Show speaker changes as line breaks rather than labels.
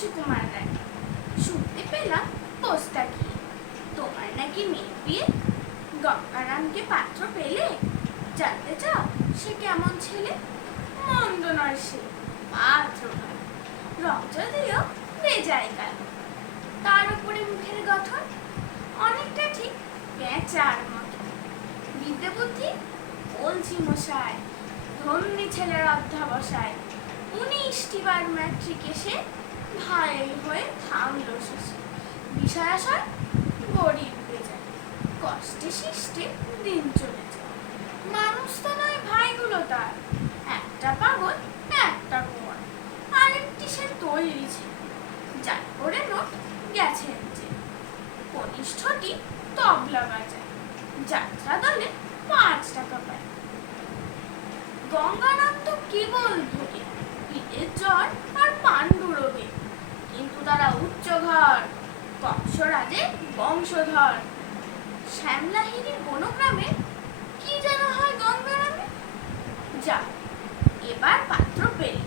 সুকুমার রায় শুনতে পেলাম পোস্তা কি। তোমার নাকি মেয়ে বিয়ে? গঙ্গারামকে পাত্র পেলে? জানতে চাও সে কেমন ছেলে? মন্দ নয় সে, পাত্র। রং যদিও বেজায় কালো। তার উপরে মুখের গঠন অনেকটা ঠিক পেঁচার মতো। বিদ্যে বুদ্ধি বলছি মশাই, ধন্যী ছেলের অধ্যাবসায়। উনিশটি বার ম্যাট্রিক এসে ভাই হয়ে থামলো শেষে বিষয়াশয় গরিব বেজায় কষ্টে শিষ্টে দিন চলে যায় মানুষ তো নয় ভাইগুলো তার একটা পাগল একটা কুমার আরেকটি সে তৈরি ছিল যার করে নোট গেছেন যে কনিষ্ঠটি তবলা বাজায় যাত্রা দলে পাঁচ টাকা পায় গঙ্গারাম তো কেবল ভোগে পিঠের জ্বর তারা উচ্চ ঘর কক্ষরাজে বংশধর। শ্যামলাহিনী বনগ্রামে কি যেন হয় গঙ্গারামে? যা এবার পাত্র পেলে।